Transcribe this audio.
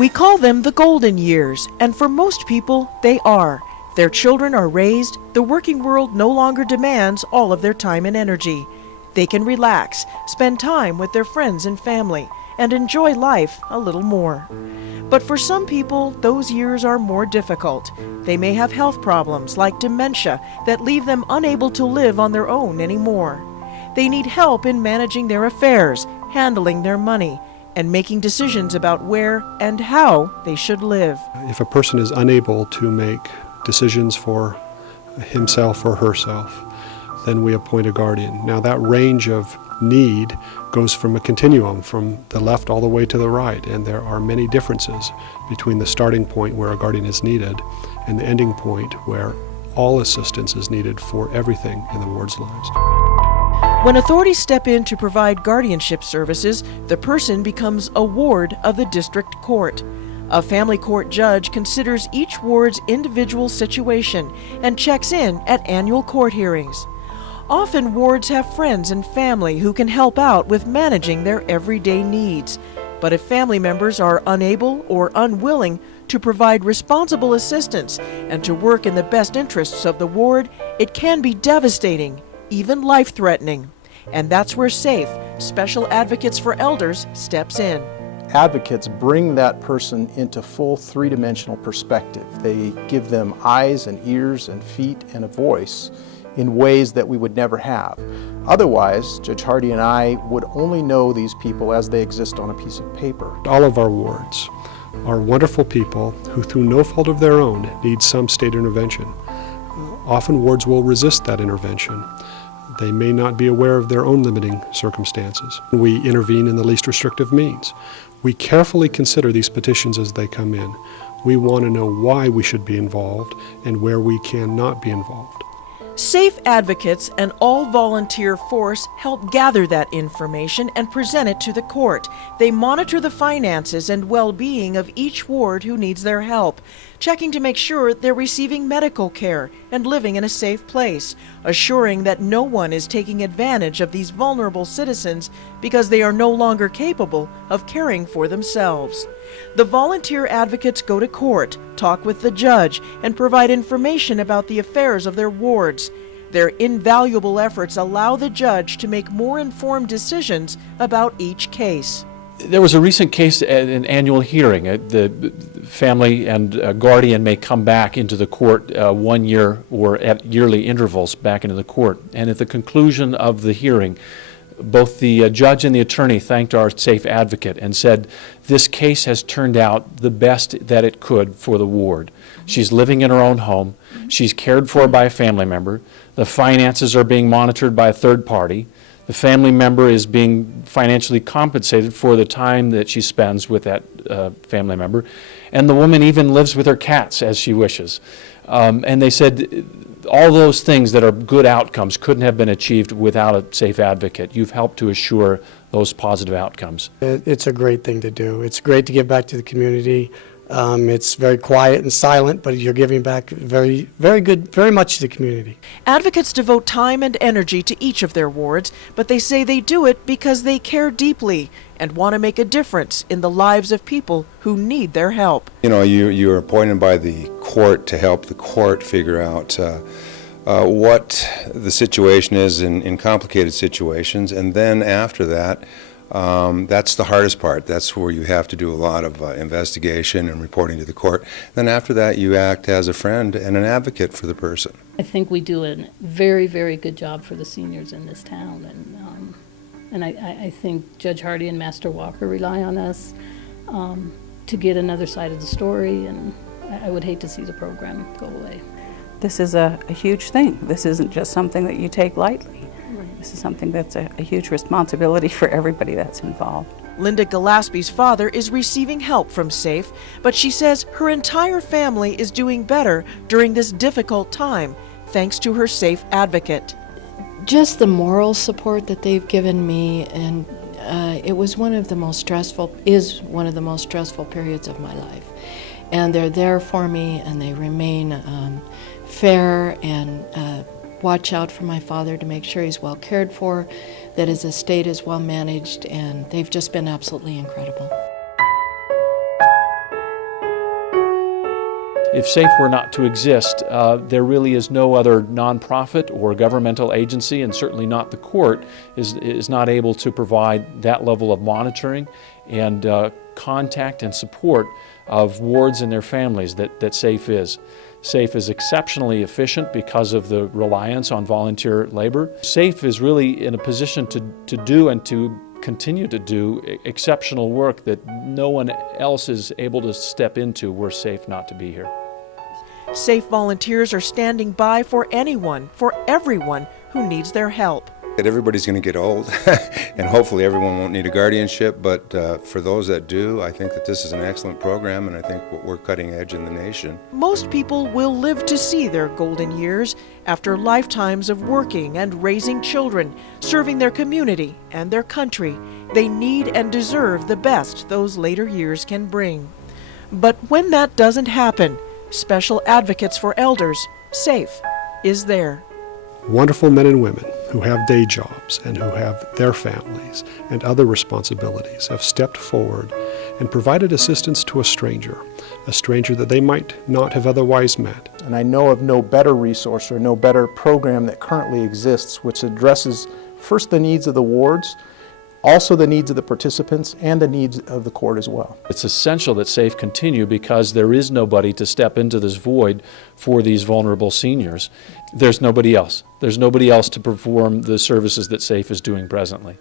We call them the golden years, and for most people, they are. Their children are raised, the working world no longer demands all of their time and energy. They can relax, spend time with their friends and family, and enjoy life a little more. But for some people, those years are more difficult. They may have health problems like dementia that leave them unable to live on their own anymore. They need help in managing their affairs, handling their money, and making decisions about where and how they should live. If a person is unable to make decisions for himself or herself, then we appoint a guardian. Now that range of need goes from a continuum from the left all the way to the right, and there are many differences between the starting point where a guardian is needed and the ending point where all assistance is needed for everything in the ward's lives. When authorities step in to provide guardianship services, the person becomes a ward of the district court. A family court judge considers each ward's individual situation and checks in at annual court hearings. Often wards have friends and family who can help out with managing their everyday needs. But if family members are unable or unwilling to provide responsible assistance and to work in the best interests of the ward, it can be devastating, even life-threatening. And that's where SAFE, Special Advocates for Elders, steps in. Advocates bring that person into full three-dimensional perspective. They give them eyes and ears and feet and a voice in ways that we would never have. Otherwise, Judge Hardy and I would only know these people as they exist on a piece of paper. All of our wards are wonderful people who, through no fault of their own, need some state intervention. Often wards will resist that intervention. They may not be aware of their own limiting circumstances. We intervene in the least restrictive means. We carefully consider these petitions as they come in. We want to know why we should be involved and where we cannot be involved. SAFE advocates and all-volunteer force help gather that information and present it to the court. They monitor the finances and well-being of each ward who needs their help, checking to make sure they're receiving medical care and living in a safe place, assuring that no one is taking advantage of these vulnerable citizens because they are no longer capable of caring for themselves. The volunteer advocates go to court, talk with the judge, and provide information about the affairs of their wards. Their invaluable efforts allow the judge to make more informed decisions about each case. There was a recent case at an annual hearing. The family and guardian may come back into the court 1 year or at yearly intervals back into the court. And at the conclusion of the hearing, both the judge and the attorney thanked our SAFE advocate and said, this case has turned out the best that it could for the ward. She's living in her own home. She's cared for by a family member. The finances are being monitored by a third party. The family member is being financially compensated for the time that she spends with that family member. And the woman even lives with her cats as she wishes. And they said, all those things that are good outcomes couldn't have been achieved without a SAFE advocate. You've helped to assure those positive outcomes. It's a great thing to do. It's great to give back to the community. It's very quiet and silent, but you're giving back very much to the community. Advocates devote time and energy to each of their wards, but they say they do it because they care deeply and want to make a difference in the lives of people who need their help. You know, you're appointed by the court to help the court figure out what the situation is in complicated situations, and then after that, that's the hardest part. That's where you have to do a lot of investigation and reporting to the court. Then after that, you act as a friend and an advocate for the person. I think we do a very, very good job for the seniors in this town, and I think Judge Hardy and Master Walker rely on us to get another side of the story, and I would hate to see the program go away. This is a huge thing. This isn't just something that you take lightly. This is something that's a huge responsibility for everybody that's involved. Linda Gillespie's father is receiving help from SAFE, but she says her entire family is doing better during this difficult time, thanks to her SAFE advocate. Just the moral support that they've given me, and it was one of the most stressful periods of my life. And they're there for me, and they remain fair and watch out for my father to make sure he's well cared for, that his estate is well managed, and they've just been absolutely incredible. If SAFE were not to exist, there really is no other nonprofit or governmental agency, and certainly not the court, is not able to provide that level of monitoring and contact and support of wards and their families that SAFE is. SAFE is exceptionally efficient because of the reliance on volunteer labor. SAFE is really in a position to do and to continue to do exceptional work that no one else is able to step into were SAFE not to be here. SAFE volunteers are standing by for anyone, for everyone who needs their help. Everybody's going to get old, and hopefully everyone won't need a guardianship, but for those that do, I think that this is an excellent program, and I think we're cutting edge in the nation. Most people will live to see their golden years after lifetimes of working and raising children, serving their community and their country. They need and deserve the best those later years can bring. But when that doesn't happen, Special Advocates for Elders, SAFE, is there. Wonderful men and women who have day jobs and who have their families and other responsibilities have stepped forward and provided assistance to a stranger that they might not have otherwise met. And I know of no better resource or no better program that currently exists which addresses first the needs of the wards, also the needs of the participants, and the needs of the court as well. It's essential that SAFE continue because there is nobody to step into this void for these vulnerable seniors. There's nobody else. There's nobody else to perform the services that SAFE is doing presently.